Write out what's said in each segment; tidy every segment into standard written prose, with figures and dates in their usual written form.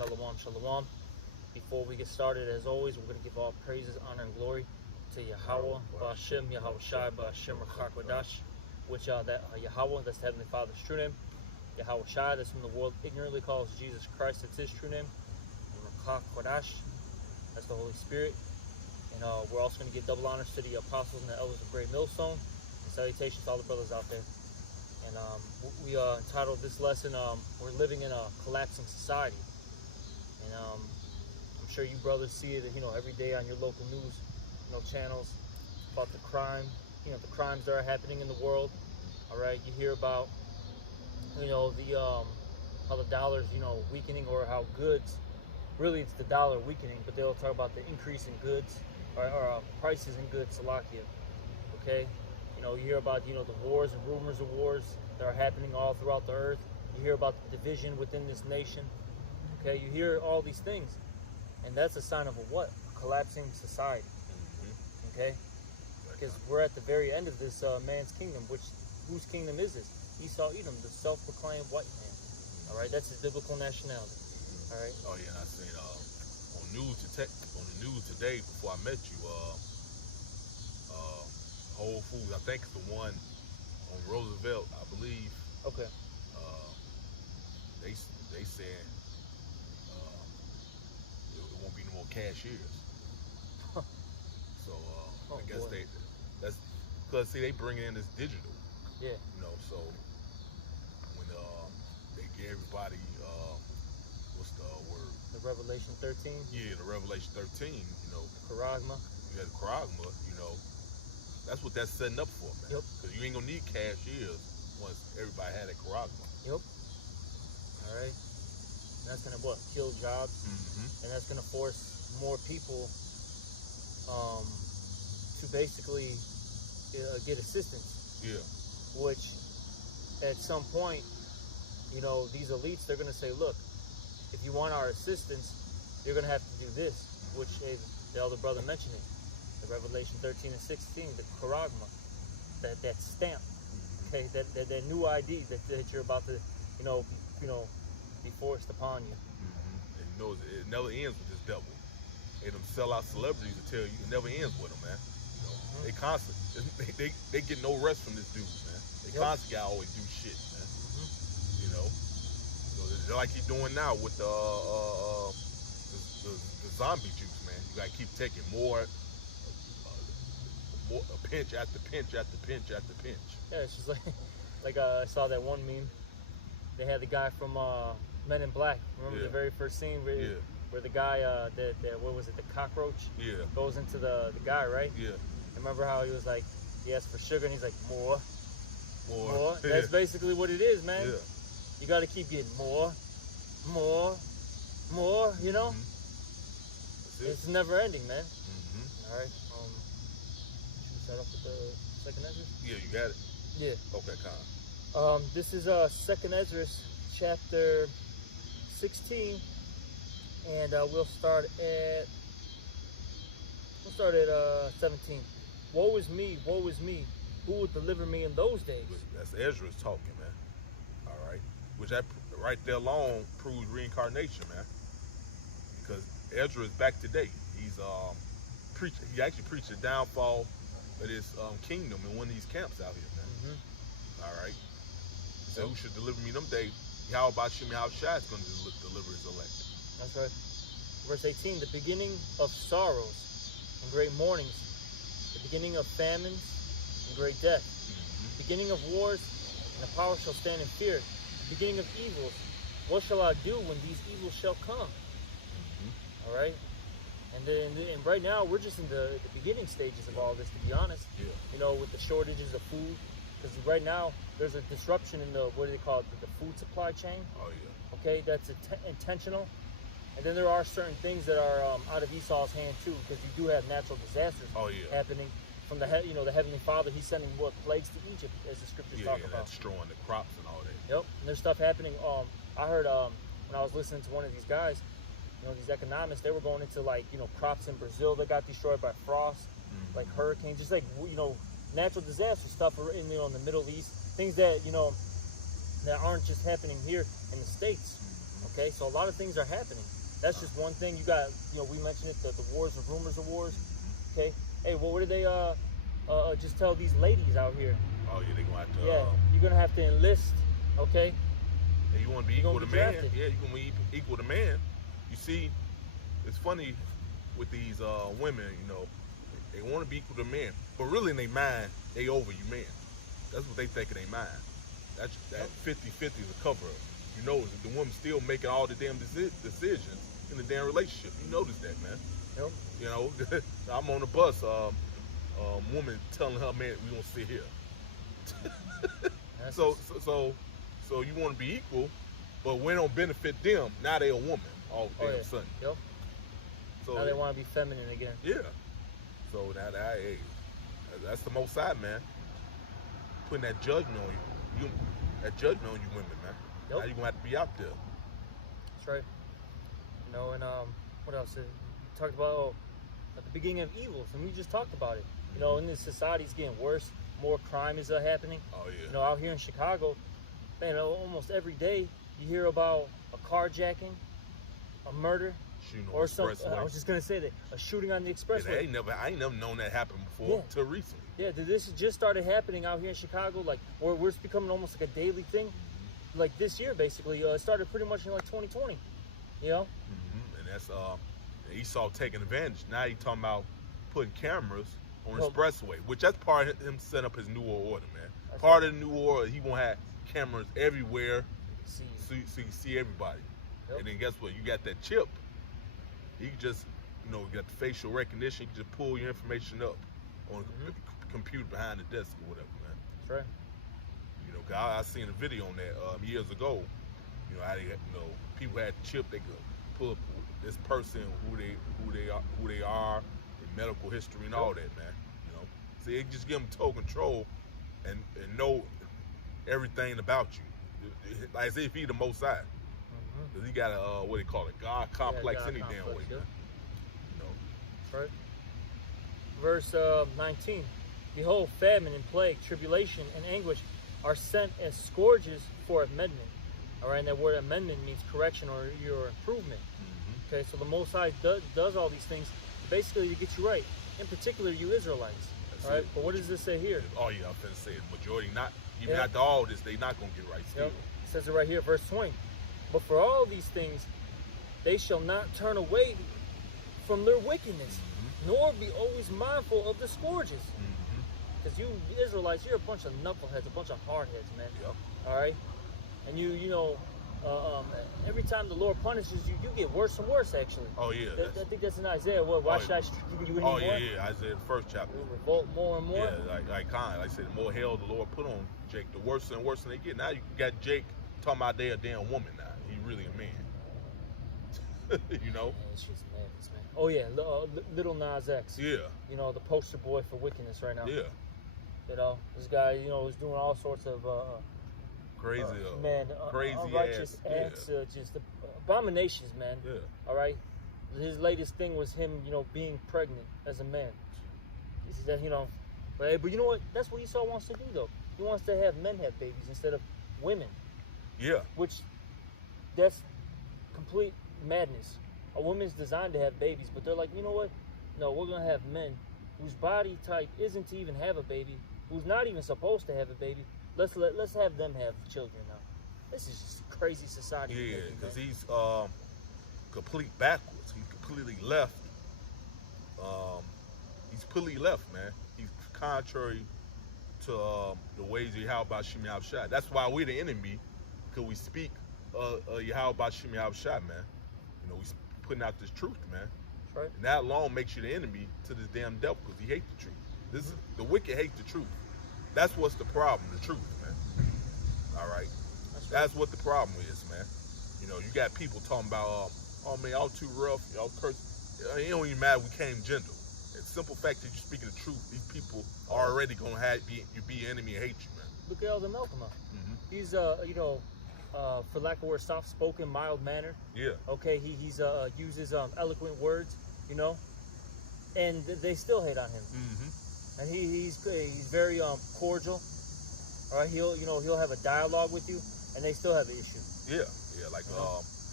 Shalom, shalom. Before we get started, as always, we're going to give all praises, honor, and glory to Yahweh, Ba'ashem, Yahweh Shai, Ba'ashem, Rachak, which that Yahweh, that's the Heavenly Father's true name. Yahweh Shai, that's whom the world ignorantly calls Jesus Christ, that's his true name. And Rachak, that's the Holy Spirit. And we're also going to give double honors to the apostles and the elders of Great Millstone. And salutations to all the brothers out there. And we entitled this lesson, We're Living in a Collapsing Society. And I'm sure you brothers see it, every day on your local news, channels about the crime, the crimes that are happening in the world. All right, you hear about, how the dollar's, weakening, or how goods, really it's the dollar weakening, but they'll talk about the increase in goods or prices in goods, Salakia. Okay, you hear about, the wars and rumors of wars that are happening all throughout the earth. You hear about the division within this nation. Okay, you hear all these things, and that's a sign of a what? A collapsing society. Okay, because we're at the very end of this man's kingdom. Whose kingdom is this? Esau, Edom, the self-proclaimed white man. All right, that's his biblical nationality. All right. Oh yeah, and I seen on the news today before I met you, Whole Foods, I think it's the one on Roosevelt, I believe. Okay. They said it won't be no more cashiers. So I guess boy. that's because they bring in this digital. Yeah. So when they get everybody what's the word? The Revelation 13. Yeah, the Revelation 13. Charagma. You got the charagma. That's what that's setting up for, man. Yep. Because you ain't gonna need cashiers once everybody had a charagma. Yep. All right. And that's gonna kill jobs, and that's gonna force more people to basically get assistance. Yeah. Which, at some point, these elites, they're gonna say, look, if you want our assistance, you're gonna have to do this, which the elder brother mentioned it. The Revelation 13 and 16, the charagma, that stamp, okay, that new ID that you're about to, be forced upon you. And it never ends with this devil. They them sell out celebrities to tell you it never ends with them, man. They constantly they get no rest from this dude, man. They constantly gotta always do shit, man. So they're like you're doing now with the zombie juice, man. You gotta keep taking more, a pinch after pinch after pinch after pinch. Yeah, it's just like I saw that one meme. They had the guy from Men in Black. Remember the very first scene where the guy, what was it, the cockroach? Yeah. Goes into the guy, right? Yeah. And remember how he was like, he asked for sugar, and he's like, more. More. That's basically what it is, man. Yeah. You got to keep getting more. It's never ending, man. All right. Should we start off with the second Ezra? Yeah, you got it. Yeah. Okay, Con. This is second Ezra, chapter 16, and we'll start at 17. Woe is me, who will deliver me in those days? That's Ezra's talking, man. All right, which that right there alone proves reincarnation, man. Because Ezra is back today. He's preaching. He actually preached the downfall of this kingdom in one of these camps out here, man. All right. He said, "Who should deliver me them days?" Yahweh Shem Yahweh Shai is going to deliver his elect. That's right. Verse 18: the beginning of sorrows and great mournings, the beginning of famines and great death, the beginning of wars, and the power shall stand in fear. The beginning of evils. What shall I do when these evils shall come? All right. And right now we're just in the beginning stages of all this, to be honest. Yeah. With the shortages of food, because right now there's a disruption in the, what do they call it, the food supply chain. Oh yeah. Okay, that's intentional. And then there are certain things that are out of Esau's hand too, because you do have natural disasters happening from the Heavenly Father. He's sending plagues to Egypt, as the scriptures talk about. Destroying the crops and all that. Yep, and there's stuff happening. I heard when I was listening to one of these guys, these economists, they were going into crops in Brazil that got destroyed by frost, like hurricanes, just natural disaster stuff in the Middle East, things that that aren't just happening here in the States. Okay, so a lot of things are happening. That's just one thing. You got, we mentioned it, the wars of rumors of wars. Okay, hey, well, what did they just tell these ladies out here? Oh yeah, they gonna have to. Yeah, you're gonna have to enlist. Okay. And you want to be equal to man. Yeah, you can be equal to man. You see, it's funny with these women. They want to be equal to men, but really in their mind, they over you man. That's what they think in their mind. That 50-50 is a cover up. The woman's still making all the damn decisions in the damn relationship. You notice that, man. Yep. I'm on the bus. Woman telling her man, we gonna sit here. So you want to be equal, but when it don't benefit them, now they a woman all damn sudden. Yep. So now they want to be feminine again. Yeah. So hey, that's the Most High, man. Putting that judgment on you. That judgment on you women, man. Yep. Now you're gonna have to be out there. That's right. And what else? Talked about at the beginning of evils, and we just talked about it. And this society's getting worse. More crime is happening. Oh yeah. Out here in Chicago, man, almost every day you hear about a carjacking, a murder, shooting on or the expressway. I was just gonna say that a shooting on the expressway. Yeah, I ain't never known that happen before till recently. Yeah, this just started happening out here in Chicago. Like, where it's becoming almost like a daily thing. Like this year, basically, it started pretty much in like 2020. And that's Esau taking advantage. Now he talking about putting cameras on the expressway, which that's part of him setting up his new world order, man. Part of the new order, he gonna have cameras everywhere, so you can see everybody. Yep. And then guess what? You got that chip. You can just, you got the facial recognition. You can just pull your information up on the computer behind the desk or whatever, man. That's right. I seen a video on that years ago. How they, people had the chip. They could pull up this person, who they are, their medical history and all that, man. So it just give them total control and know everything about you. Like I say, if he the Most High, because he got a what they call it, God complex any damn way, man. That's right. Verse 19. Behold, famine and plague, tribulation and anguish are sent as scourges for amendment. All right, and that word amendment means correction or your improvement. Okay, so the Most High does all these things basically to get you right. In particular, you Israelites. All right, but what does this say here? Oh yeah, I'm finna say it. Majority even after all this, they not gonna get right still. It says it right here, verse 20. But for all these things, they shall not turn away from their wickedness, nor be always mindful of the scourges. Because you Israelites, you're a bunch of knuckleheads, a bunch of hardheads, man. Yep. All right? And every time the Lord punishes you, you get worse and worse, actually. Oh, yeah. I think that's in Isaiah. Why should I strike you anymore? Oh, yeah. Isaiah, the first chapter. You revolt more and more. Yeah, like I said, the more hell the Lord put on Jake, the worse and worse they get. Now you got Jake talking about they a damn woman now. He really a man. Man, it's just madness, man. Oh, yeah. Little Nas X. Yeah. The poster boy for wickedness right now. Yeah. This guy, is doing all sorts of crazy, crazy unrighteous acts, just abominations, man. Yeah. All right. His latest thing was him, being pregnant as a man. He said, but you know what? That's what Esau wants to do, though. He wants to have men have babies instead of women. Yeah. Which, that's complete madness. A woman's designed to have babies, but they're like, you know what? No, we're gonna have men whose body type isn't to even have a baby, who's not even supposed to have a baby. Let's have them have children now. This is just crazy society. Yeah, because he's complete backwards. He's completely left. He's completely left, man. He's contrary to the ways of Yahweh Shem Yahushua. That's why we're the enemy, because we speak Yahweh Shem Yahushua, man. We putting out this truth, man. Right. And that alone makes you the enemy to this damn devil, because he hates the truth. The wicked hate the truth. That's what's the problem, the truth, man. All right? That's what the problem is, man. You got people talking about, oh, man, y'all too rough, y'all curse. It don't even matter we came gentle. The simple fact that you're speaking the truth, these people are already going to be your enemy and hate you, man. Look at Elder Malcolm. He's, for lack of a word, soft-spoken, mild-mannered. Yeah. Okay, he's uses eloquent words, and they still hate on him. And he's very cordial. All right, he'll have a dialogue with you, and they still have an issue. Yeah, like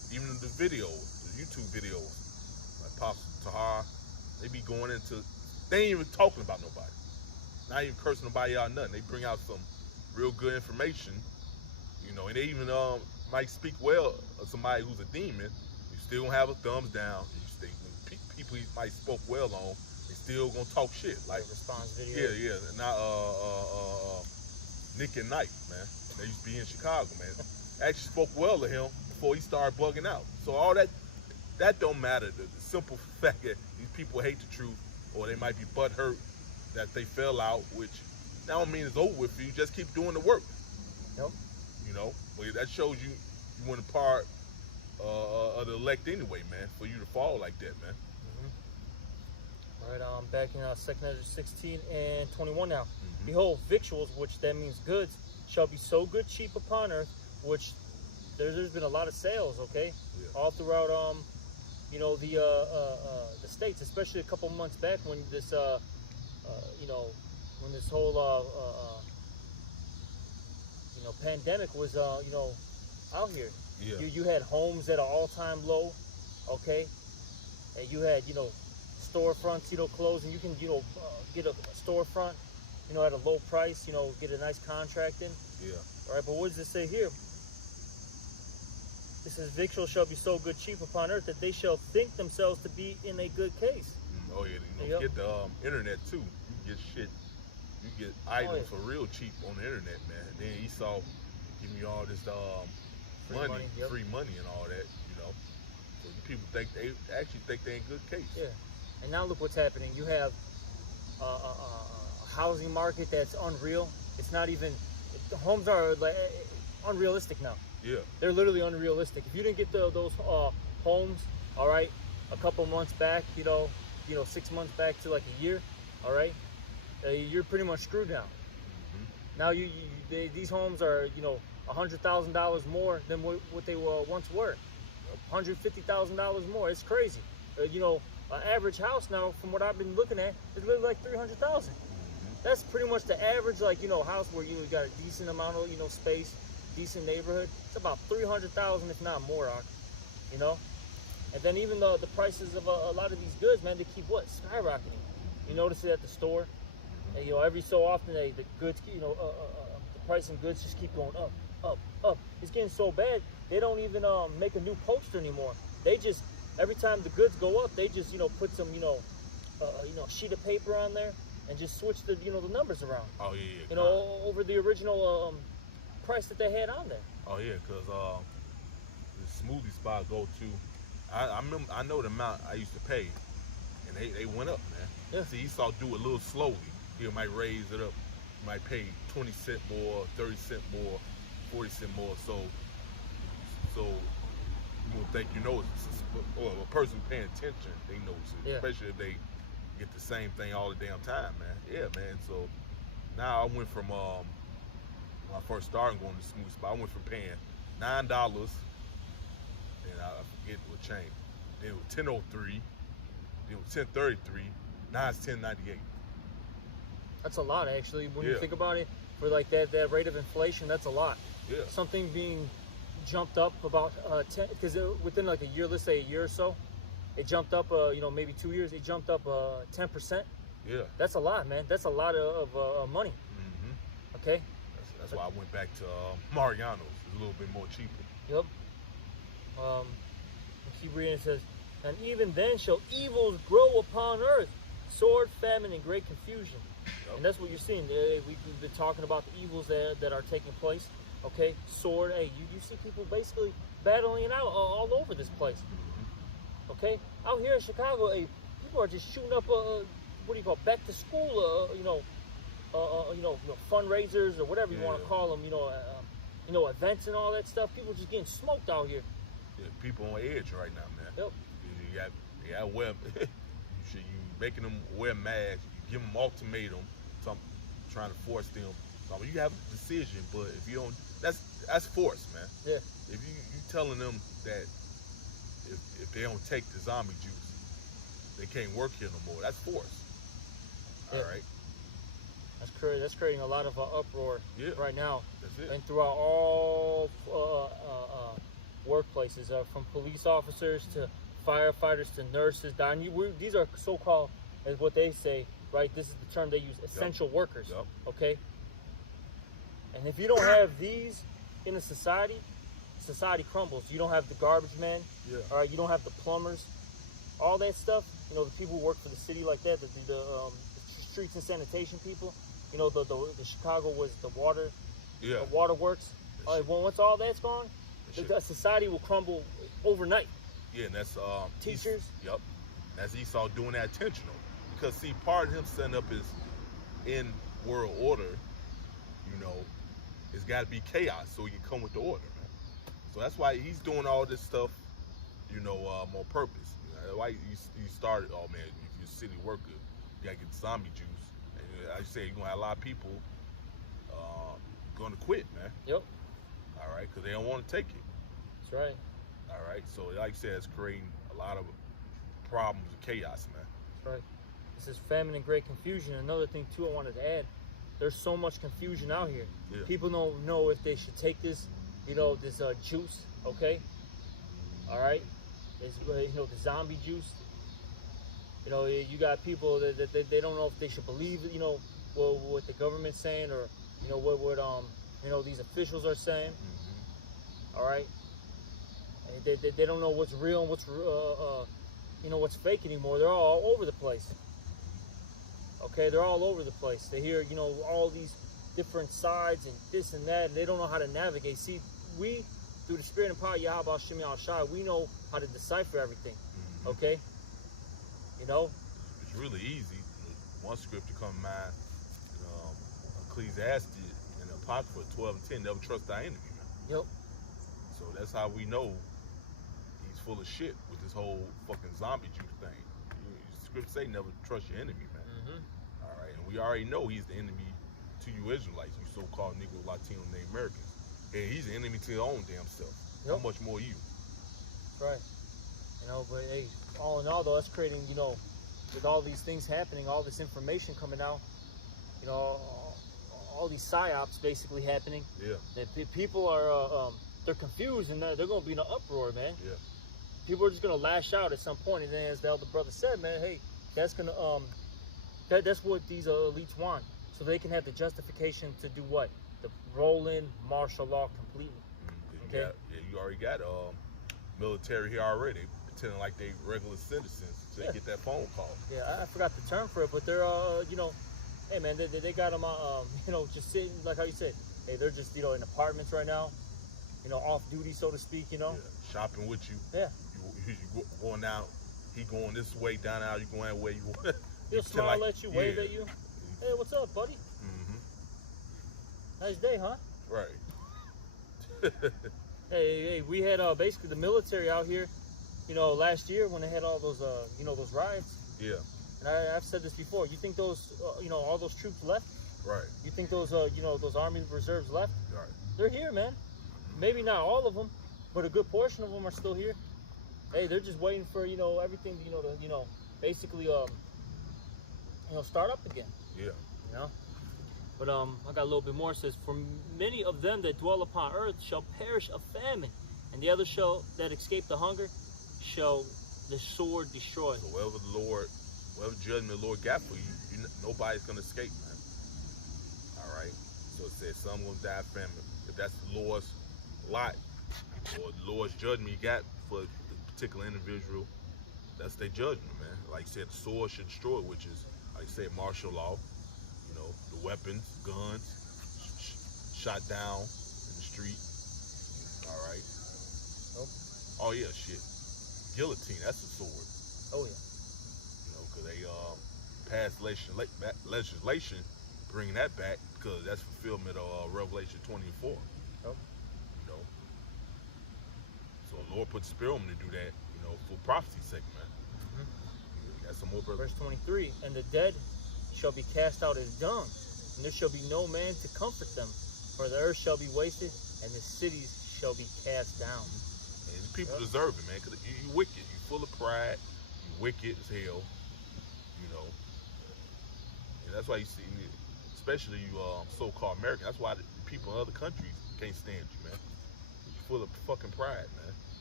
even the videos, the YouTube videos, like Pops Tahar, they be going into, they ain't even talking about nobody. Not even cursing nobody out, nothing. They bring out some real good information, you know, and they even might speak well of somebody who's a demon. You still gonna have a thumbs down. You stay, people he might spoke well on, they still gonna talk shit. Like response video. Yeah. Not Nick and Knight, man. They used to be in Chicago, man. Actually spoke well of him before he started bugging out. So all that don't matter. The simple fact that these people hate the truth, or they might be butthurt that they fell out, which that don't mean it's over with for you. Just keep doing the work. Yep. You know, but that shows you weren't a part of the elect anyway, man, for you to fall like that, man. All right, back in 2nd Ezra 16 and 21 now. Behold, victuals, which that means goods, shall be so good cheap upon earth, which there's been a lot of sales, okay? Yeah. All throughout, you know, the states, especially a couple months back when this, you know, when this whole, you know, pandemic was, you know, out here. Yeah. You had homes at an all-time low, okay? And you had, you know, storefronts, you know, closed, and you can, you know, get a storefront, you know, at a low price, you know, get a nice contract in. Yeah. All right, but what does it say here? It says, victuals shall be so good cheap upon earth that they shall think themselves to be in a good case. Oh yeah, you know, get the internet too. You get shit, you get items for real cheap on the internet, man. And then Esau give me all this free money and all that, you know. So people think they in good case. Yeah, and now look what's happening. You have a housing market that's unreal. It's not even, the homes are like unrealistic now. Yeah. They're literally unrealistic. If you didn't get those homes, all right, a couple months back, you know, 6 months back to like a year, all right, you're pretty much screwed now. Now these homes are, you know, $100,000 more than what they once were. $150,000 more. It's crazy. You know, an average house now, from what I've been looking at, is literally like $300,000. That's pretty much the average, like, you know, house where you got a decent amount of, you know, space, decent neighborhood. It's about $300,000, if not more, you know. And then even the prices of a lot of these goods, man, they keep skyrocketing. You notice it at the store, and you know, every so often the goods, you know, the price of goods just keep going up. It's getting so bad they don't even make a new poster anymore. They just, every time the goods go up, they just, you know, put some, you know, sheet of paper on there and just switch the, you know, the numbers around. Oh yeah. You know, over the original price that they had on there. Oh yeah, cause the smoothie spot I go to, I remember, I know the amount I used to pay, and they went up, man. Yeah. See, Esau do it a little slowly. He might raise it up. He might pay 20 cents more, 30 cents more, 40 cents more. So you would think, you know, or a person paying attention, they notice it. Yeah. Especially if they get the same thing all the damn time, man. Yeah, man. So now I went from when I first started going to smoothie spot, I went from paying $9, and I forget what change. Then it was $10.03, then it was $10.33. Now it's $10.98. That's a lot, actually. When Yeah. you think about it, for like that rate of inflation, that's a lot. Yeah. Something being jumped up about 10, because within like a year, let's say a year or so, it jumped up, you know, maybe 2 years, it jumped up 10%. Yeah. That's a lot, man. That's a lot of money. Okay? That's why I went back to Mariano's. It's a little bit more cheaper. Yep. Keep reading. It says, and even then shall evils grow upon earth, sword, famine, and great confusion. Yep. And that's what you're seeing. We've been talking about the evils that are taking place. Okay, sword. Hey, you see people basically battling it out all over this place. Okay, out here in Chicago, hey, people are just shooting up. What do you call back to school? You know, fundraisers or whatever you want to call them. You know, events and all that stuff. People just getting smoked out here. Yeah, people on edge right now, man. Yep. You got wear. You making them wear masks. You give them ultimatum. Trying to force them. So you have a decision, but if you don't, that's force, man. Yeah. If you telling them that if they don't take the zombie juice, they can't work here no more. That's force. Yeah. All right. That's creating a lot of uproar right now. That's it. And throughout all workplaces, from police officers to firefighters to nurses. These are so-called, as what they say, right? This is the term they use, essential workers. Yep. Okay. And if you don't have these in a society, society crumbles. You don't have the garbage man. Yeah. All right. You don't have the plumbers. All that stuff. You know, the people who work for the city like that, the streets and sanitation people. You know, the Chicago was the water. Yeah. The water works. All right. Well, once all that's gone, the society will crumble overnight. Yeah, and that's teachers. Yep. That's Esau doing that intentional. Because see, part of him setting up his in world order, you know, it's got to be chaos so he can come with the order, man. So that's why he's doing all this stuff, you know, on purpose. You know, why you started? Oh man, if you're a city worker, you gotta get zombie juice. And like you say, you're gonna have a lot of people gonna quit, man. Yep. All right, because they don't want to take it. That's right. All right, so like I said, it's creating a lot of problems and chaos, man. That's right. This is famine and great confusion. Another thing too I wanted to add, there's so much confusion out here. Yeah. People don't know if they should take this, you know, this juice, okay? All right? It's, you know, the zombie juice. You know, you got people that they don't know if they should believe, you know, what the government's saying, or, you know, what you know, these officials are saying. Mm-hmm. All right? And they don't know what's real and what's, you know, what's fake anymore. They're all over the place. Okay, they're all over the place. They hear, you know, all these different sides and this and that, and they don't know how to navigate. See, we, through the spirit and power of Yahweh Hashem Yahushua, we know how to decipher everything. Mm-hmm. Okay? You know? It's really easy. One scripture come to mind, Ecclesiastes and Apocrypha 12 and 10, never trust thy enemy, man. Yep. So that's how we know he's full of shit with this whole fucking zombie juice thing. Scripture say never trust your enemy, man. Mm-hmm. All right, and we already know he's the enemy to you Israelites, you so-called Negro, Latino, Native Americans. And he's the enemy to your own damn self. Yep. How much more you? Right. You know, but hey, all in all though, that's creating, you know, with all these things happening, all this information coming out, you know, all these psyops basically happening. Yeah. That people are, they're confused and they're going to be in an uproar, man. Yeah. People are just going to lash out at some point, and then as the elder brother said, man, hey, that's going to, that's what these elites want, so they can have the justification to do what? To roll in martial law completely. Mm-hmm. Okay. You already got military here already, pretending like they regular citizens to get that phone call. Yeah, I forgot the term for it, but they're, you know, hey man, they got them, you know, just sitting, like how you said, hey, they're just, you know, in apartments right now, you know, off duty, so to speak, you know. Yeah. Shopping with you. Yeah. You going down, he going this way, down out, you going that way. He'll smile at you, wave at you. Hey, what's up, buddy? Mm-hmm. Nice day, huh? Right. Hey, we had basically the military out here, you know, last year when they had all those, you know, those riots. Yeah. And I've said this before. You think those, you know, all those troops left? Right. You think those, you know, those Army reserves left? Right. They're here, man. Maybe not all of them, but a good portion of them are still here. Hey, they're just waiting for, you know, everything, you know, to, you know, basically, you know, start up again. Yeah. You know? But I got a little bit more. It says, for many of them that dwell upon earth shall perish of famine, and the others that escape the hunger shall the sword destroy. So whatever judgment the Lord got for you, nobody's gonna escape, man. All right. So it says some gonna die of famine. If that's the Lord's lot or the Lord's judgment you got for the particular individual, that's their judgment, man. Like I said, the sword should destroy, which is, like I said, martial law. You know, the weapons, guns, shot down in the street. All right. Oh yeah, shit. Guillotine, that's a sword. Oh yeah. You know, because they passed legislation bringing that back, because that's fulfillment of Revelation 24. Oh. You know. So the Lord put the spirit on me to do that, you know, for prophecy's sake, man. Mm-hmm. Got some more, brother. Verse 23, and the dead shall be cast out as dung, and there shall be no man to comfort them, for the earth shall be wasted, and the cities shall be cast down. And people deserve it, man, because you wicked. You full of pride. You wicked as hell. You know. And that's why you see, especially you so-called American, that's why the people in other countries can't stand you, man. You're full of fucking pride, man.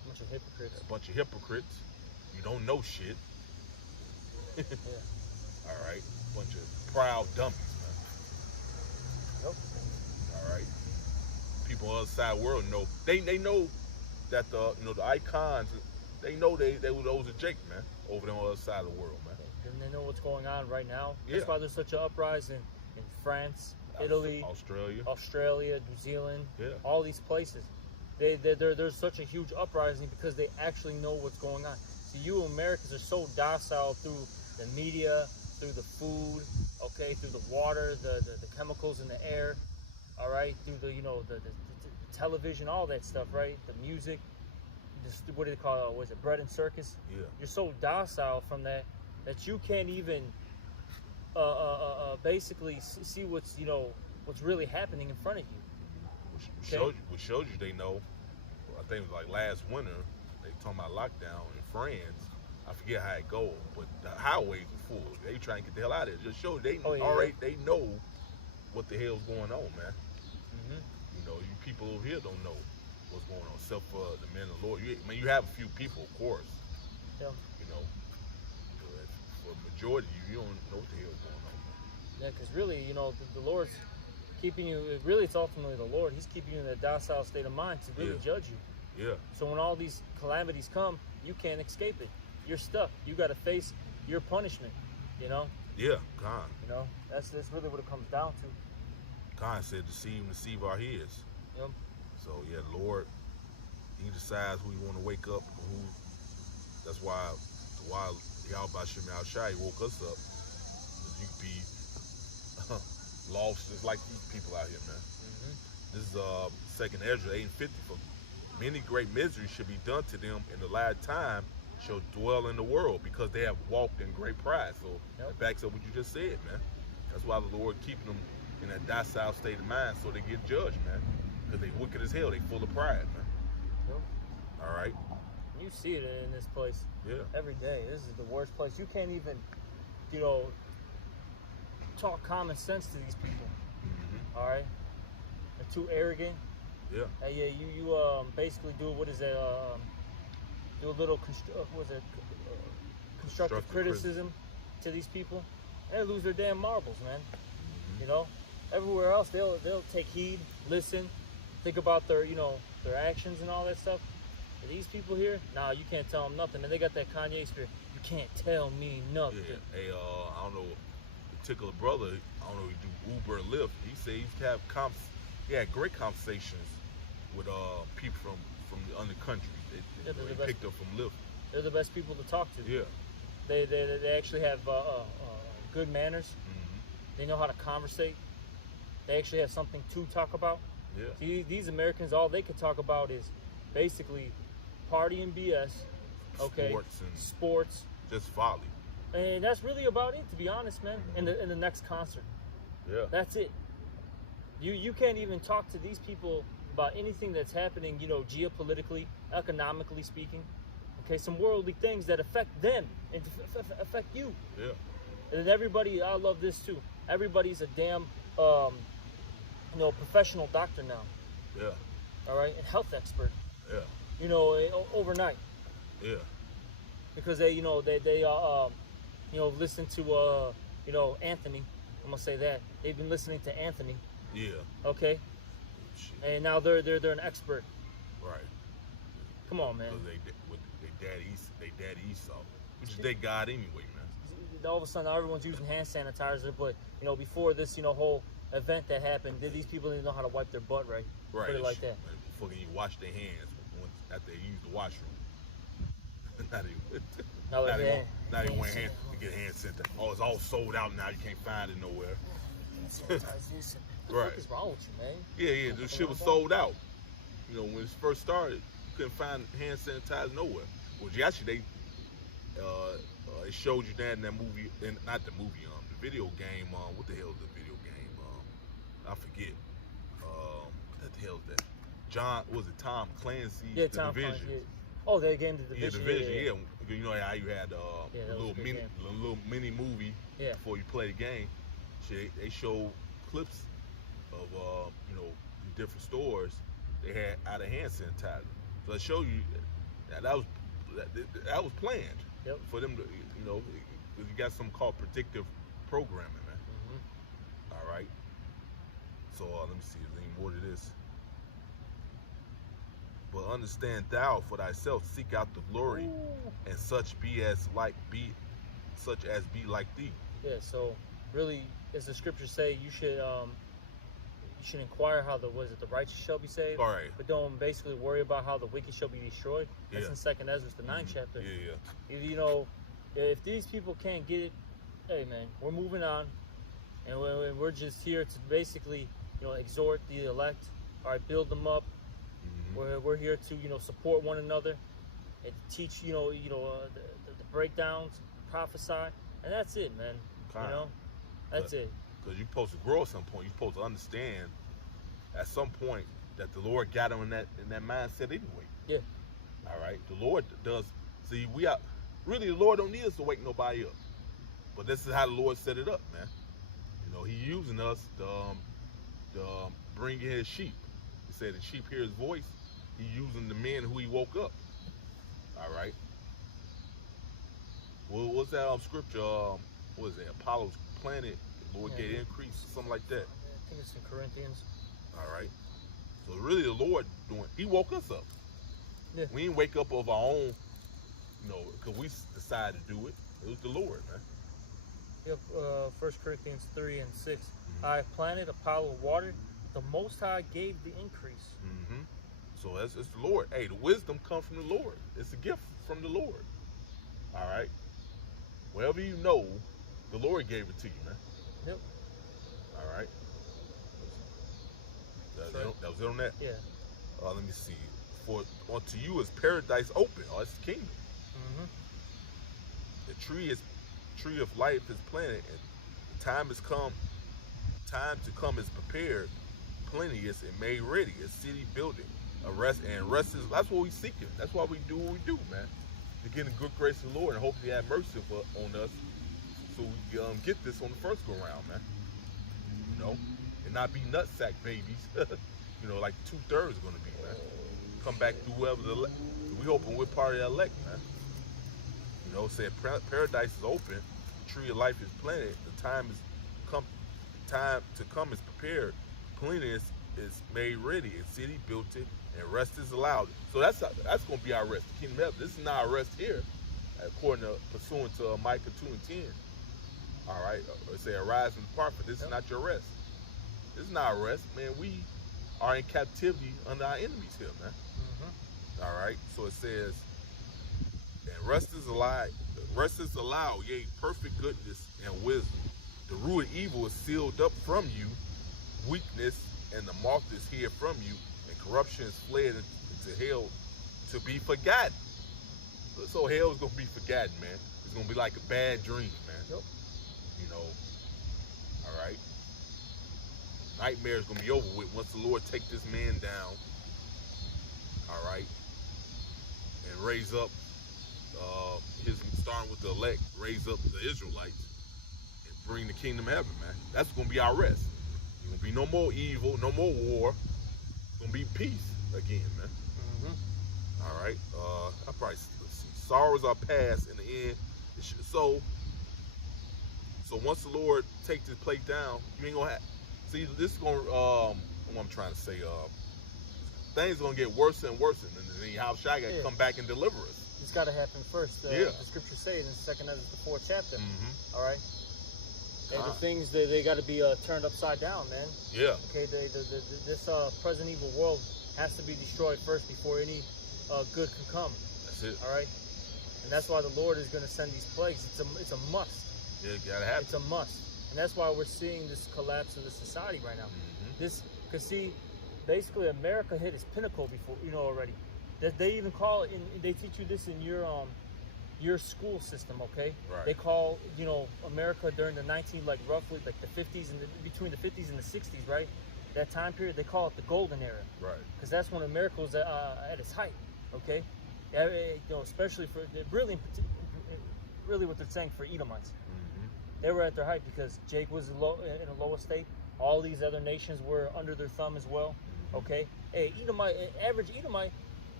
Bunch of hypocrites. A bunch of hypocrites. You don't know shit. Yeah. All right. Bunch of proud dummies, man. Yep. All right. People on the other side of the world know. They know that the the icons. They know they were those are Jake, man, over there on the other side of the world, man. And they know what's going on right now. Yeah. That's why there's such an uprising in France, Italy, Australia, New Zealand, yeah, all these places. There's such a huge uprising because they actually know what's going on. See, you Americans are so docile through the media, through the food, okay, through the water, the chemicals in the air, all right, through the the television, all that stuff, right? The music, just what do they call it? Was it bread and circus? yeah. You're so docile from that you can't even basically see what's really happening in front of you. Which shows you they know. I think it was like last winter, they talking about lockdown in France. I forget how it goes, but the highways were full. They trying to get the hell out of there. Just show they already they know what the hell's going on, man. Mm-hmm. You people over here don't know what's going on, except for the men of the Lord. You have a few people, of course. Yeah. For the majority of you don't know what the hell's going on. Yeah, because really, the Lord's keeping you. Really, it's ultimately the Lord. He's keeping you in a docile state of mind to really judge you. Yeah. So when all these calamities come, you can't escape it. You're stuck. You got to face your punishment. Yeah, God. That's really what it comes down to. God said, deceive our heads. Yep. So yeah, Lord, He decides who you want to wake up. That's why Yahweh Shem Shai woke us up. You could be lost just like these people out here, man. Mm-hmm. This is Second Ezra 8:50. For many great miseries should be done to them in the last time shall dwell in the world because they have walked in great pride. So it backs up what you just said, man. That's why the Lord keeping them in that docile state of mind so they get judged, man. Because they wicked as hell. They full of pride, man. Yep. All right. You see it in this place. Yeah. Every day. This is the worst place. You can't even, talk common sense to these people. Mm-hmm. All right. They're too arrogant. Yeah. Yeah. You basically do what is it? Do a little constructive criticism to these people. They lose their damn marbles, man. Mm-hmm. Everywhere else they'll take heed, listen, think about their their actions and all that stuff. But these people here, nah, you can't tell them nothing. And they got that Kanye spirit. You can't tell me nothing. Yeah. Hey, I don't know, particular brother, I don't know, he do Uber and Lyft. He said he had great conversations with people from the other country. They picked up from Lyft. They're the best people to talk to. Yeah. They actually have good manners. Mm-hmm. They know how to conversate. They actually have something to talk about. Yeah. See, these Americans, all they could talk about is basically party and BS. Okay. Sports. Just folly. And that's really about it, to be honest, man. In the next concert. Yeah. That's it. You can't even talk to these people about anything that's happening, geopolitically, economically speaking. Okay, some worldly things that affect them and affect you. Yeah. And then everybody, I love this too. Everybody's a damn, professional doctor now. Yeah. All right, and health expert. Yeah. Overnight. Yeah. Because they listen to Anthony. I'm gonna say that they've been listening to Anthony. Yeah. Okay. Shit. And now they're an expert. Right. Come on, man. They daddy Esau, which is their God anyway, man. All of a sudden, now everyone's using hand sanitizer, but before this, whole event that happened, these people didn't know how to wipe their butt right. Right. Put it like that. Before you wash their hands after they use the washroom. Not even wearing hands to get hand sanitizer. Oh, it's all sold out now. You can't find it nowhere. What the Right. fuck is wrong with you, man? Yeah. The shit was sold out. When it first started, you couldn't find hand sanitizer nowhere. Well, actually, it showed you that in that movie, not the movie, the video game. What the hell is the video game? I forget. What the hell is that? Tom Clancy's Yeah, The Tom Division. Clancy. Oh, that game, The Division. Yeah, Division. Yeah. You know how you had that a was a good game. little mini movie before you play the game. They show clips of different stores. They had out of hand sanitizer. So it show you Now that was planned. Yep. For them to, you got something called predictive programming, man. Mm-hmm. All right. So let me see. Is there any more to this? But understand thou for thyself, seek out the glory, and such be like thee. Yeah. So really, as the scriptures say, you should inquire how the righteous shall be saved. All right. But don't basically worry about how the wicked shall be destroyed. That's Yeah. in Second Ezra, the 9th chapter. Yeah. If these people can't get it, hey man, we're moving on, and we're just here to basically, exhort the elect. All right, build them up. Mm-hmm. We're here to support one another and teach the breakdowns, prophesy, and that's it, man. That's it. Because you're supposed to grow at some point. You're supposed to understand at some point that the Lord got them in that mindset anyway. Yeah. All right. The Lord does. See, really the Lord don't need us to wake nobody up. But this is how the Lord set it up, man. He using us to bring in his sheep. He said the sheep hear his voice. He using the men who he woke up. All right. Well, what's that scripture? What is it? Apollo's planet. The Lord get increase, something like that. I think it's in Corinthians. All right. So really, the Lord He woke us up. Yeah. We didn't wake up of our own, because we decided to do it. It was the Lord, man. Yep. 1 Corinthians 3 and 6. I planted, Apollo watered, the Most High gave the increase. Mm-hmm. So it's the Lord. Hey, the wisdom comes from the Lord. It's a gift from the Lord. All right. Whatever you know, the Lord gave it to you, man. Yep. All right. That was it on that? Yeah. Let me see. For unto you is paradise open. Oh, it's the kingdom. Mm-hmm. The tree of life is planted, and the time has come. Time to come is prepared, plenteous and made ready. A city building, rest is. That's what we seeking. That's why we do what we do, man. To get in good grace of the Lord and hopefully have mercy on us, so we get this on the first go round, man. And not be nutsack babies. Like 2/3 are gonna be, man. Come back to whoever we hoping we're part of the elect, man. Said paradise is open, the tree of life is planted, the time to come is prepared, plenteous is made ready, a city built it, and rest is allowed. So that's gonna be our rest. The kingdom of heaven. This is not our rest here, according to pursuant to Micah 2 and 10. All right, it say arise and depart, but this is not your rest. This is not our rest, man. We are in captivity under our enemies here, man. Mm-hmm. All right, so it says, and rest is allowed, yea, perfect goodness and wisdom. The root of evil is sealed up from you, weakness and the mark is hid from you, and corruption is fled into hell to be forgotten. So hell is gonna be forgotten, man. It's gonna be like a bad dream, man. Yep. All right. Nightmare is gonna be over with once the Lord take this man down. All right, and raise up starting with the elect, raise up the Israelites and bring the kingdom of heaven, man. That's gonna be our rest. There's gonna be no more evil, no more war. It's gonna be peace again, man. Mm-hmm. All right. Let's see. Sorrows are past in the end. So once the Lord takes this plate down, you ain't gonna have. See, this is gonna. What I'm trying to say. Things are gonna get worse and worse, and then how Shai got to come back and deliver us. It's got to happen first. The scriptures say it in 2 Ezra, the 4th chapter. Mm-hmm. All right. And the things they got to be turned upside down, man. Yeah. Okay. This present evil world has to be destroyed first before any good can come. That's it. All right. And that's why the Lord is going to send these plagues. It's a must. Yeah, it gotta happen. It's a must. And that's why we're seeing this collapse in the society right now. Mm-hmm. Because see, basically America hit its pinnacle before, already. They even call it, they teach you this in your school system, okay? Right. They call, America during the roughly the 50s and between the 50s and the 60s, right? That time period, they call it the golden era. Right. Because that's when America was at its height, okay? Especially for, really what they're saying for Edomites. Mm-hmm. They were at their height because Jake was in a lower state. All these other nations were under their thumb as well. Okay, average Edomite,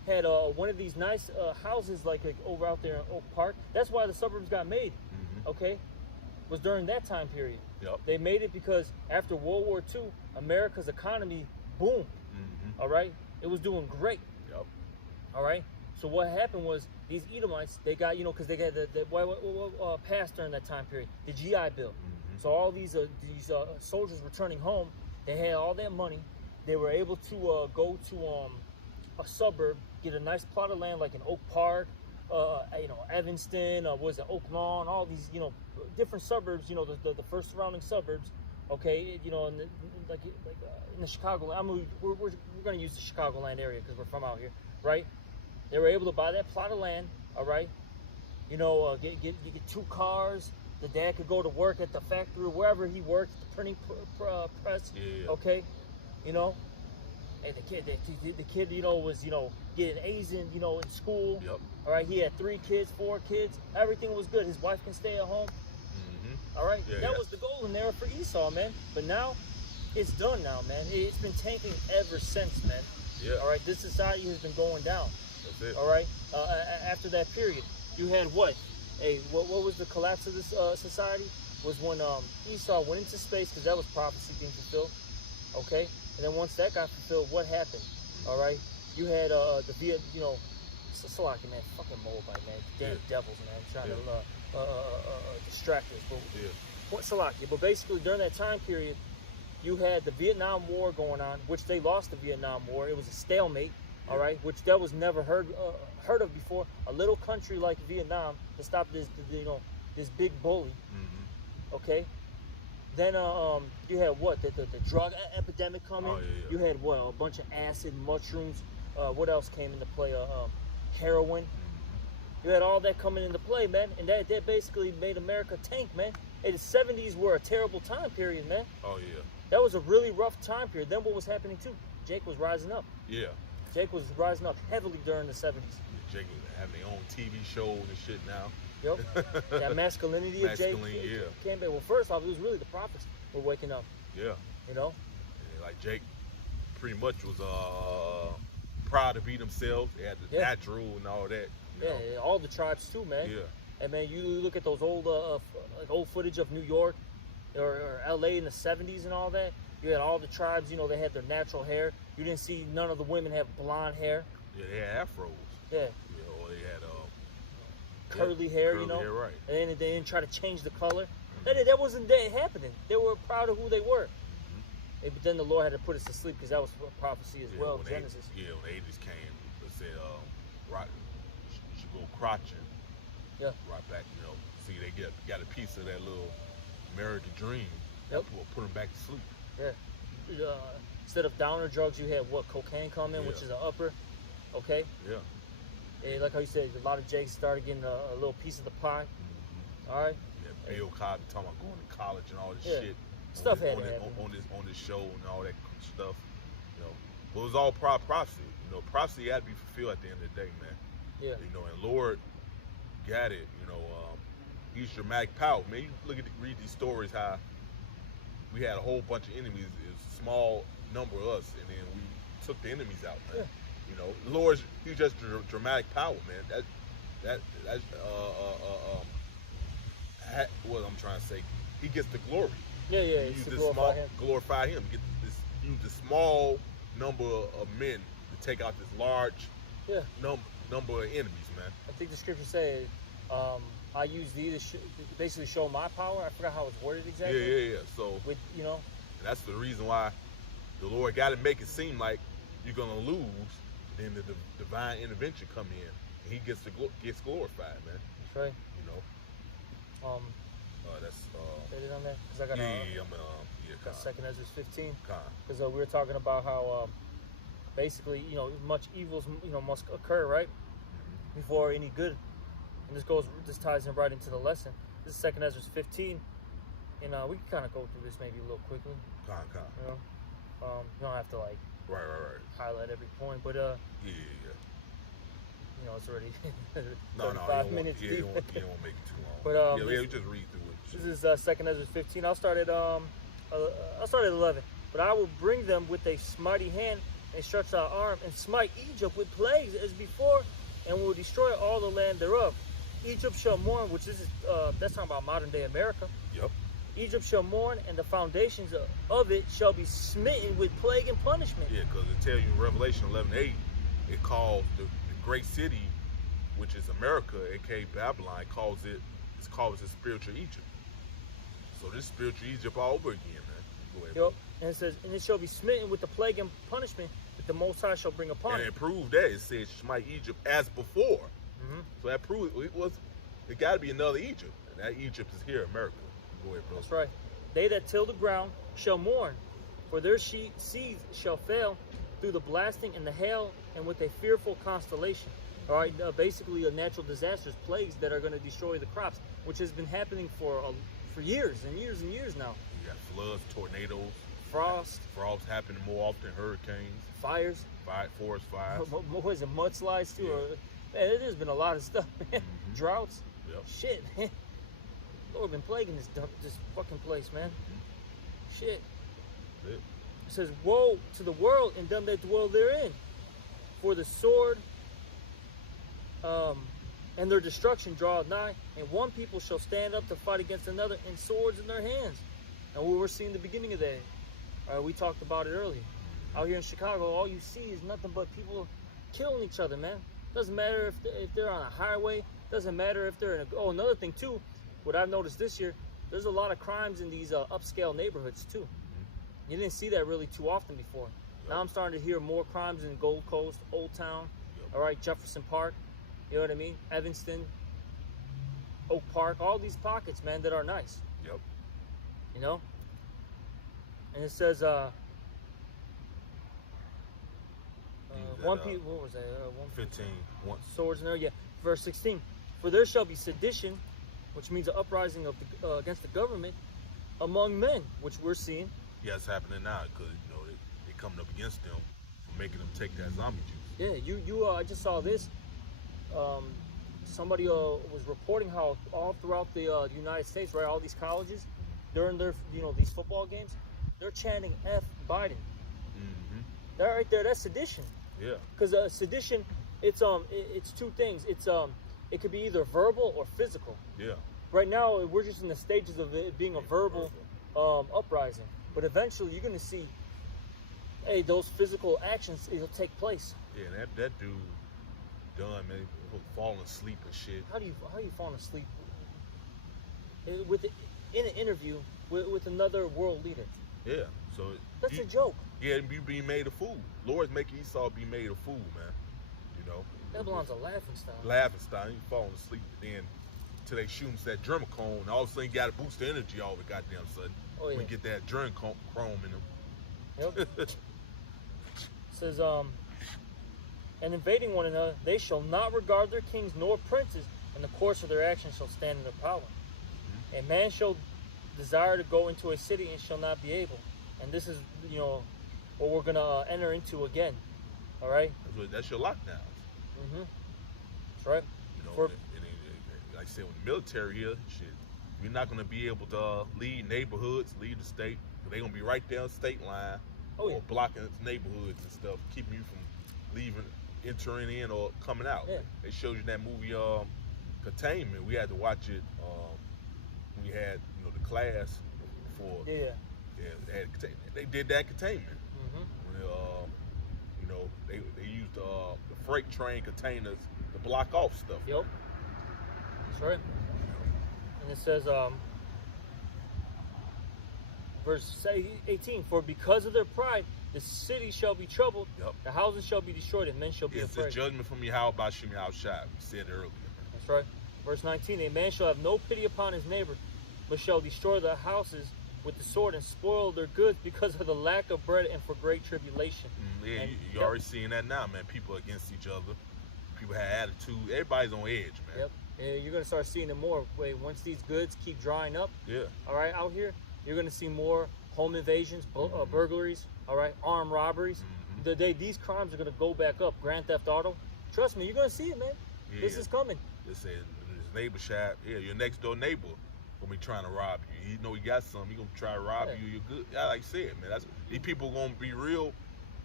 had one of these nice houses like over out there in Oak Park. That's why the suburbs got made. Okay, was during that time period. Yep. They made it because after World War II, America's economy boomed. All right, it was doing great. Yep. All right. So what happened was these Edomites, they got, you know, because they got what passed during that time period, the GI Bill. So all these soldiers returning home, they had all their money. They were able to go to a suburb, get a nice plot of land like in Oak Park, you know, Evanston, was it Oak Lawn, all these, you know, different suburbs, you know, the first surrounding suburbs. Okay, you know, in the Chicago, we're going to use the Chicagoland area because we're from out here, right? They were able to buy that plot of land, all right? You know, get 2 cars. The dad could go to work at the factory, wherever he worked, the printing press, okay? You know, and the kid, you know, was, you know, getting A's in, you know, in school. Yep. All right, he had 3 kids, 4 kids. Everything was good. His wife can stay at home. All right, that was the golden era for Esau, man. But now, it's done now, man. It's been tanking ever since, man. Yeah. All right, this society has been going down. That's it. All right, after that period, you had what? What was the collapse of this society? Was when Esau went into space, because that was prophecy being fulfilled. Okay, and then once that got fulfilled, what happened? All right, you had the you know, Salaki, man, fucking Moabite, man, damn devils, man, trying to distract us. But what Salaki? But basically, during that time period, you had the Vietnam War going on, which they lost the Vietnam War. It was a stalemate. All right, which that was never heard of before. A little country like Vietnam to stop this, you know, this big bully. Okay. Then you had what? The drug epidemic coming. You had what? A bunch of acid, mushrooms. What else came into play? Heroin. You had all that coming into play, man, and that basically made America tank, man. And the 70s were a terrible time period, man. Oh yeah. That was a really rough time period. Then what was happening too? Jake was rising up. Yeah. Jake was rising up heavily during the 70s. Jake having their own TV shows and shit now. Yep. That masculinity of Jake. Came back. Well, first off, it was really the prophets were waking up. Yeah. You know? Yeah, like Jake pretty much was proud to be themselves. They had the natural and all that. You know? All the tribes too, man. Yeah. And man, you look at those old old footage of New York or LA in the 70s and all that. You had all the tribes, you know, they had their natural hair. You didn't see none of the women have blonde hair. Yeah, they had afros. Yeah. Or they had curly hair, curly you know. Hair, right. And then they didn't try to change the color. That wasn't happening. They were proud of who they were. But then the Lord had to put us to sleep because that was prophecy as well, Genesis. When the 80s came, it said, right, you should go crotching. Yeah. Right back, you know. See, they got a piece of that little American dream. Yep. Put them back to sleep. Yeah. Instead of downer drugs, you had what? Cocaine coming, which is an upper. Okay. Yeah. And like how you said, a lot of Jakes started getting a little piece of the pie. All right. Yeah. Bill Cosby talking about going to college and all this shit. Stuff had to happen on this show and all that stuff. You know, but it was all prophecy. You know, prophecy had to be fulfilled at the end of the day, man. Yeah. You know, and Lord got it. You know, he's dramatic power, man. You read these stories how we had a whole bunch of enemies. It was a small number of us, and then we took the enemies out, man. You know, Lord's he's just dramatic power, man. That's what I'm trying to say. He gets the glory. Yeah. He used glorify him. Use the small number of men to take out this large number of enemies, man. I think the scripture says, I use thee to basically show my power. I forgot how it's worded exactly. Yeah. So, with you know, and that's the reason why the Lord got to make it seem like you're gonna lose. Then the divine intervention come in, and He gets glorified, man. That's right. You know. That's it on there because I got got Second Ezra 15 because we were talking about how basically much evils must occur right before any good, and this ties in right into the lesson. This is Second Ezra 15, and we can kind of go through this maybe a little quickly. You don't have to like highlight every point, but it's already 35 minutes deep. You don't want to make it too long. But we just read through it. This is Second Ezra 15. I'll start at 11. But I will bring them with a mighty hand and stretch our arm and smite Egypt with plagues as before, and will destroy all the land thereof. Egypt shall mourn, which is that's talking about modern day America. Yep. Egypt shall mourn, and the foundations of it shall be smitten with plague and punishment. Yeah, because it tells you in Revelation 11:8, it calls the great city, which is America, aka Babylon, it's called the spiritual Egypt. So this spiritual Egypt all over again, man. Go ahead. Yep. And it says, and it shall be smitten with the plague and punishment that the Most High shall bring upon And it. it proved that. It said smite Egypt as before. So that proved it got to be another Egypt. And that Egypt is here, America. Go ahead, bro. That's right. They that till the ground shall mourn, for their seeds shall fail through the blasting and the hail and with a fearful constellation. All right, basically a natural disasters, plagues that are going to destroy the crops, which has been happening for years and years and years now. You got floods, tornadoes, Frost, frosts happening more often, hurricanes, fires, forest fires. what is it, mudslides too? Yeah. Man, there's been a lot of stuff, man. Droughts. Yep. Shit, man. Lord been plaguing this fucking place, man. Shit. Yeah. It says, woe to the world and them that dwell therein, for the sword and their destruction draweth nigh, and one people shall stand up to fight against another, and swords in their hands. And we were seeing the beginning of that. We talked about it earlier. Out here in Chicago, all you see is nothing but people killing each other, man. Doesn't matter if they're on a highway. Doesn't matter if they're in another thing too. What I've noticed this year, there's a lot of crimes in these upscale neighborhoods too. You didn't see that really too often before. Now I'm starting to hear more crimes in Gold Coast, Old Town, all right, Jefferson Park, you know what I mean? Evanston, Oak Park, all these pockets, man, that are nice. Yep. You know? And it says, what was that? 15. Swords in there, yeah. Verse 16. For there shall be sedition, which means an uprising of against the government among men, which we're seeing. Yeah, it's happening now because they coming up against them for making them take that zombie juice. Yeah, I just saw this. Somebody was reporting how all throughout the United States, right, all these colleges, during their these football games, they're chanting F Biden. That right there, that's sedition. Yeah. Because sedition, it's two things. It could be either verbal or physical. Yeah. Right now, we're just in the stages of it being a verbal uprising. But eventually, you're going to see, hey, those physical actions, it'll take place. Yeah, and that dude done, man, falling asleep and shit. How do you fall asleep in an interview with another world leader? Yeah, so that's a joke. Yeah, and you being made a fool. Lord's making Esau be made a fool, man. You know. That belongs to laughing style. Laughing style. He falling asleep, and then till they shoot him that Dermacone, and all of a sudden you got to boost the energy all the goddamn sudden. Oh yeah. We get that Dermachrome in them. Yep. It says, and invading one another, they shall not regard their kings nor princes, and the course of their actions shall stand in their power. A man shall desire to go into a city and shall not be able. And this is, what we're gonna enter into again. All right. That's your lockdown. That's right. And like I said, with the military here, shit, you're not gonna be able to leave neighborhoods, leave the state. They're gonna be right there on the state line, or blocking neighborhoods and stuff, keeping you from leaving, entering in, or coming out. Yeah. They showed you that movie, Containment. We had to watch it. We had, the class for. Yeah. Yeah, they did that containment. When, they used the freight train containers to block off stuff. Yep. That's right. And it says, verse 18, for because of their pride, the city shall be troubled, the houses shall be destroyed, and men shall be afraid. It's a judgment from Yahweh Bashim Yahushua. We said earlier. That's right. Verse 19, a man shall have no pity upon his neighbor, but shall destroy the houses with the sword and spoil their goods because of the lack of bread and for great tribulation. Yeah, you're already seeing that now, man. People against each other. People have attitude. Everybody's on edge, man. Yep. Yeah, you're going to start seeing it more. Once these goods keep drying up, all right, out here, you're going to see more home invasions, burglaries, all right, armed robberies. These crimes are going to go back up. Grand Theft Auto. Trust me, you're going to see it, man. Yeah, this is coming. This is neighbor shop. Yeah, your next door neighbor gonna be trying to rob you. He know he got something. He gonna try to rob you. You're good. Yeah, like I said, man. These people gonna be real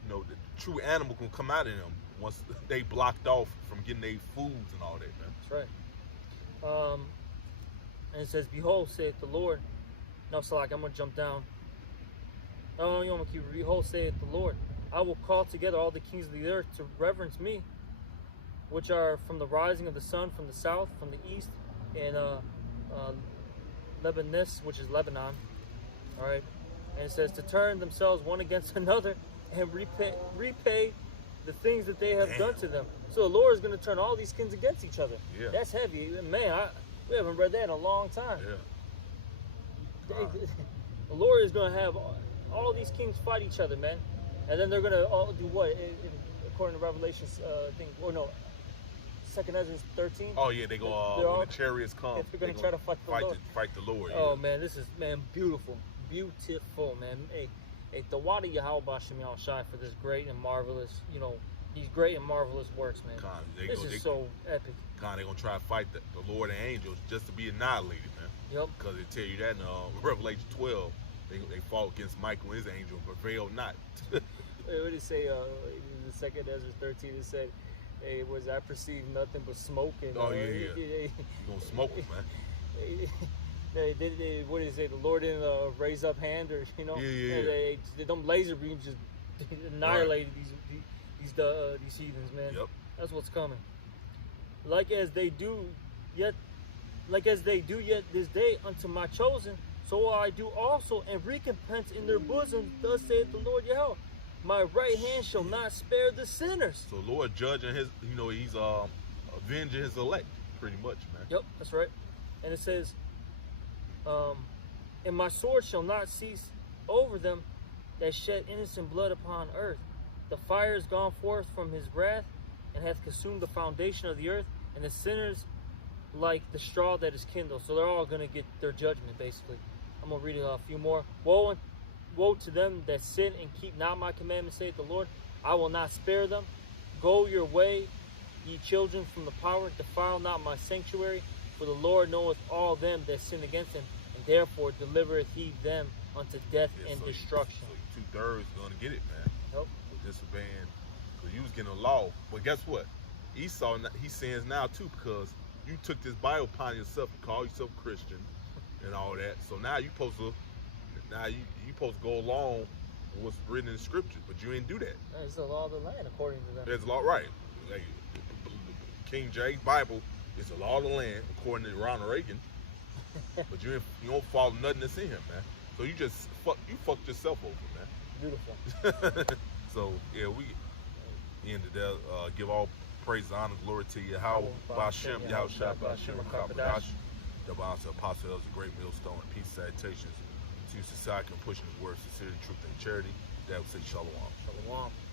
the true animal can come out of them once they blocked off from getting their foods and all that, man. That's right. And it says, "Behold, saith the Lord." No, so like I'm gonna jump down. Oh, you want me to keep? Behold, saith the Lord, I will call together all the kings of the earth to reverence me, which are from the rising of the sun, from the south, from the east, and Lebanese, which is Lebanon. All right, and it says to turn themselves one against another and repay the things that they have done to them. So the Lord is going to turn all these kings against each other. Yeah. That's heavy, man. We haven't read that in a long time. Yeah. The Lord is going to have all these kings fight each other, man, and then they're going to all do what? According to Revelation, or no, 2nd Ezra 13. Oh yeah, they go when the chariots come. They're going to try to fight the Lord. Fight the Lord. Oh yeah. man, this is beautiful, man. Hey, the Wadi Yahweh Bashem Yahushai for this great and marvelous, these great and marvelous works, man. This is so epic. They're gonna try to fight the Lord and angels just to be annihilated, man. Yep. Because they tell you that in Revelation 12, they fought against Michael and his angel, but prevailed not. What did it say? In the 2nd Ezra 13, it said, "Hey, I perceive nothing but smoke." And You gonna smoke it, man. What did it say? The Lord didn't raise up hand, or them laser beams just annihilated these heathens, man. Yep. That's what's coming. Like as they do yet this day unto my chosen, so will I do also, and recompense in their bosom. Thus saith the Lord Yahweh, my right hand shall not spare the sinners. So Lord judging his, he's avenging his elect, pretty much, man. Yep, that's right. And it says, and my sword shall not cease over them that shed innocent blood upon earth. The fire is gone forth from his wrath, and hath consumed the foundation of the earth, and the sinners like the straw that is kindled. So they're all going to get their judgment, basically. I'm going to read a few more. Woe to them that sin and keep not my commandments, saith the Lord. I will not spare them. Go your way, ye children, from the power. Defile not my sanctuary. For the Lord knoweth all them that sin against him, and therefore delivereth he them unto death and destruction. So 2/3 going to get it, man. Yep. For disobeying, because you was getting a law. But guess what? Esau, he sins now too, because you took this Bible upon yourself and call yourself Christian and all that. So now you supposed to go along with what's written in the scriptures, but you ain't do that. It's the law of the land, according to them. There's a law, right? Like, King James Bible is the law of the land, according to Ronald Reagan. But you don't follow nothing that's in him, man. So you just fucked yourself over, man. Beautiful. So yeah, we ended there. Give all praise, honor, glory to Yahweh, Bashem, Yahushua, Bashem, Rakabadash. Devon to Apostle is a great millstone and peace salutations to society and pushing his word, sincerity, truth, and charity. That would say Shalom. Shalom.